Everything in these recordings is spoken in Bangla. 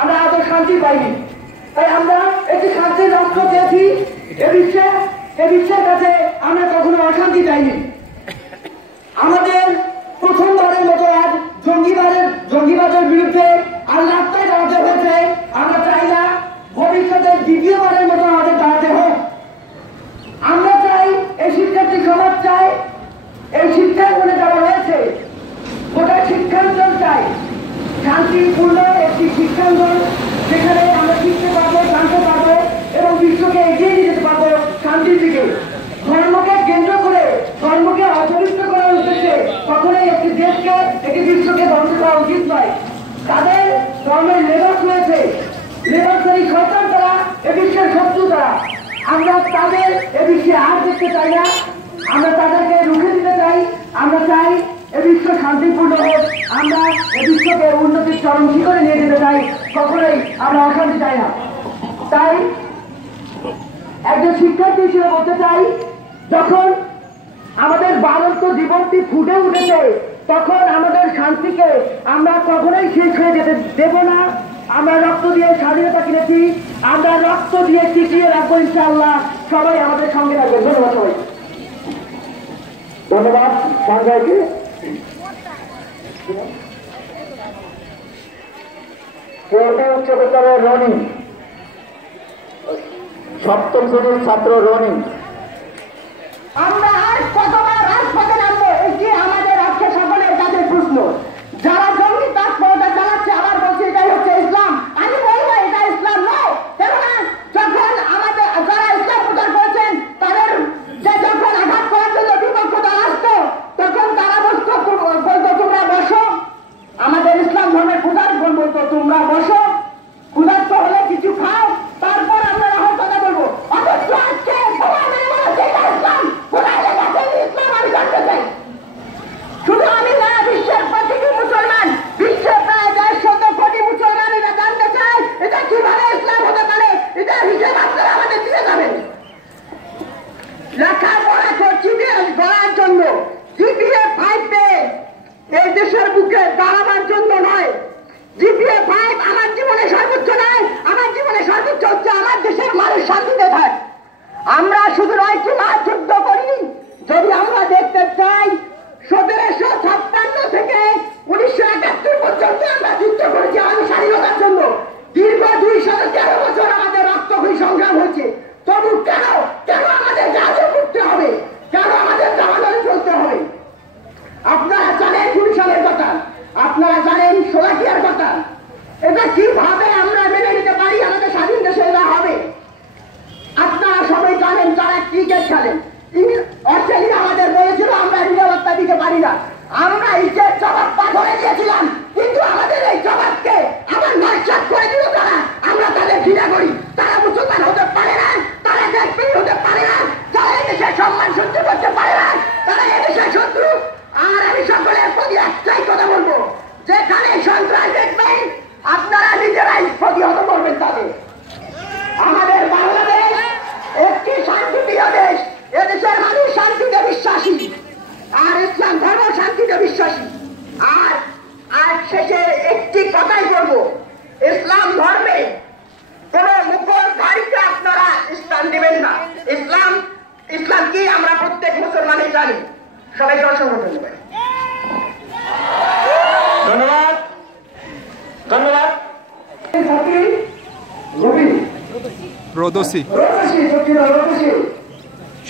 আমরা আদৌ শান্তি পাইনি। তাই আমরা একটি শান্তির রাষ্ট্র চেয়েছি। এ বিশ্বের কাছে আমরা কখনো অশান্তি চাইনি। আমাদের প্রথমবারের মতো আজ জঙ্গিবাদের বিরুদ্ধে আর রাস্তায় দাঁড়াতে হয়েছে। আমরা চাই না ভবিষ্যতে দ্বিতীয়বারের মতো আমাদের দাঁড়াতে হোক। আমরা চাই এই শিক্ষার্থী সমাজ চাই, এই শিক্ষাঙ্গনে যারা রয়েছে গোটা শিক্ষাঞ্চল চাই শান্তিপূর্ণ একটি শিক্ষাঙ্গন, যেখানে আমরা শিখতে পারবো, জানতে পারবো এবং বিশ্বকে এগিয়ে নিয়ে যেতে পারবো শান্তির দিকে। ধর্মকে কেন্দ্র করে, ধর্মকে অপবিত্র করার উদ্দেশ্যে কখনোই একটি দেশকে, একটি বিশ্বকে ধ্বংস করা উচিত নয়। তাদের ধর্মের লেবাস রয়েছে, লেবাসধারী সরকার তারা, এ বিশ্বের শত্রু তারা। আমরা তাদের এ বিশ্বে আর দেখতে চাই না, আমরা তাদেরকে রুখে দিতে চাই। আমরা চাই এ বিশ্ব শান্তিপূর্ণ হোক, আমরা এ বিশ্বকে উন্নতির চরম শিখরে নিয়ে যেতে চাই, কখনোই আমরা অশান্তি চাই না। তাই একজন শিক্ষার্থী হিসেবে বলতে চাই, যখন আমাদের বালক জীবনটি ফুটে উঠেছে তখন আমাদের শান্তিকে আমরা কখনোই শেষ হয়ে যেতে দেব না। আমরা রক্ত দিয়ে স্বাধীনতা কিনেছি, আমরা রক্ত দিয়ে টিকিয়ে রাখবো ইনশাআল্লাহ। সবাই আমাদের সঙ্গে রাখবেন। ধন্যবাদ সবাই। ধন্যবাদ সঞ্জয়কে। উচ্চ বিদ্যালয়ের রনি, সপ্তম শ্রেণীর ছাত্র রনি। আমরা আর কতবার রাজপথে নামবো, এটি আমাদের আজকে সকলের কাছে প্রশ্ন। যারা জঙ্গি তৎপরতা চালাচ্ছে, আবার বলছে এটাই হচ্ছে ইসলাম। আমি বলবো এটা ইসলাম নয়। কেননা যখন আমাদের যারা ইসলাম প্রচার করেছেন তাদের যে যখন আঘাত করার জন্য বিপক্ষ দল আসতো, তখন তারা বলতো তোমরা বসো। আমাদের ইসলাম ধর্মের পূজার বলতো তোমরা বসো, ক্ষুধার্ত হলে কিছু খাও, তারপর আমরা রাহার কথা বলবো। অথচ আজকে ইসলাম আমি জানতে চাই। শুধু আমি না, বিশ্বের প্রতিটি মুসলমান, বিশ্বের প্রায় 150 কোটি মুসলমান এটা জানতে চায় এটা কিভাবে ইসলাম হতে পারে। এটা হিসেব আপনারা আমাদের দিতে যাবেন। লেখাপড়া করছি গড়ার জন্য, জিপিএ 5 পেয়ে এই দেশের বুকে দাঁড়াবার জন্য নয়। জিপিএ 5 আমার জীবনে সর্বোচ্চ নয়, আমার জীবনে সর্বোচ্চ হচ্ছে আমার দেশের মানুষ শান্তিতে থাক। আমরা শুধু 9টি মাস যুদ্ধ করিনি। যদি আমরা দেখতে চাই 1756 থেকে 1971 পর্যন্ত আমরা যুদ্ধ করেছি আমাদের স্বাধীনতার জন্য। দীর্ঘ 213 বছর আমাদের রক্তক্ষয়ী সংগ্রাম হয়েছে। তবু কেন আমাদের জাহাজে করতে হবে, কেন আমাদের জাহাজে চলতে হবে? আপনারা জানেন 20 সালের কথা, আপনারা জানেন সোলাকিয়ার কথা। এটা কিভাবে আমরা মেনে নিতে পারি আমাদের স্বাধীন দেশে এটা হবে? আপনারা সবাই জানেন যারা ক্রিকেট খেলেন, অস্ট্রেলিয়া আমাদের বলেছিল আমরা নিরাপত্তা দিতে পারি না। আমরা ইটের জবাব পাথরে দিয়েছিলাম, কিন্তু আমাদের এই জবাবকে আবার নস্যাৎ করে দিল তারা। আমরা তাদের ঘৃণা করি। তারা মুসলমান হতে পারে না, তারা দেশপ্রেমী হতে পারে না, তারা এদেশের সম্মান সহ্য করতে পারে না, তারা এদেশের শত্রু। আর আমি সকলের প্রতি একটাই কথা বলবো, যেখানে সন্ত্রাস দেখবেন আপনারা নিজেরাই প্রতিহত করবেন তাদের। আমাদের বাংলাদেশ একটি শান্তিপ্রিয় দেশ। এদেশের মানুষ শান্তিতে বিশ্বাসী, আর ইসলাম ধর্ম শান্তিতে বিশ্বাসী। আর শেষে একটি কথাই বলবো, ইসলাম ধর্মে কোন মুখোশধারীকে আপনারা স্থান দিবেন না। ইসলাম কি আমরা প্রত্যেক মুসলমানই জানি। সবাইকে অসংখ্য ধন্যবাদ। ধন্যবাদ ধন্যবাদ। রোদসি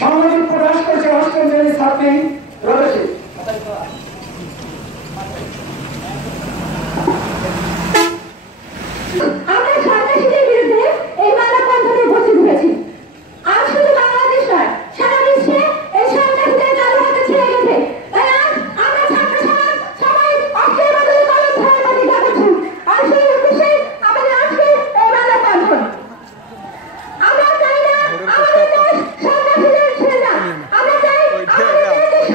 সংগঠন প্রকাশ করেছে অষ্টম শ্রেণীর ছাত্রী রোদসি। আমরা সন্ত্রাসীদের বিরুদ্ধে এই মানববন্ধনে উপস্থিত হয়েছি। আজ শুধু বাংলাদেশ নয়, সারা বিশ্বে এই সন্ত্রাসীদের চালু হাতে ছেড়ে গেছে। তাই আজ আমরা ছাত্র সমাজ সবাই অস্ত্রের বদলে কলম ধরার প্রতিজ্ঞা করছি। আর সেই উদ্দেশ্যে আমাদের আজকে এই মানববন্ধন। আমরা চাই না আমাদের দেশ সন্ত্রাসীদের ছেড়ে যাক। আমরা চাই আমাদের দেশ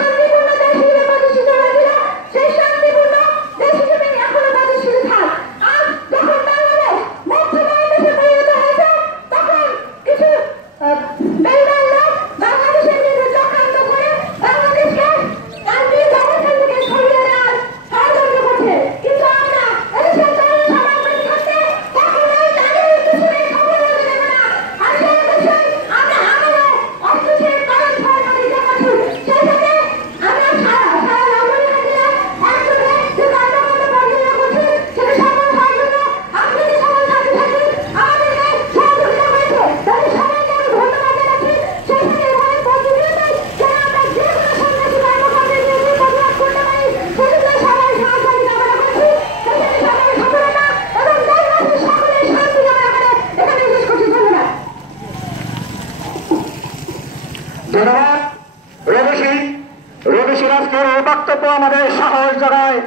রবি সিরাজকের বক্তব্য আমাদের সাহস জাগায়।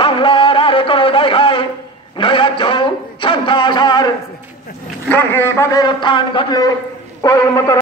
বাংলার আর কোনো জায়গায় নৈরাজ্য সন্ত্রাস আর জঙ্গিবাদের উত্থান ঘটলে ওই মতো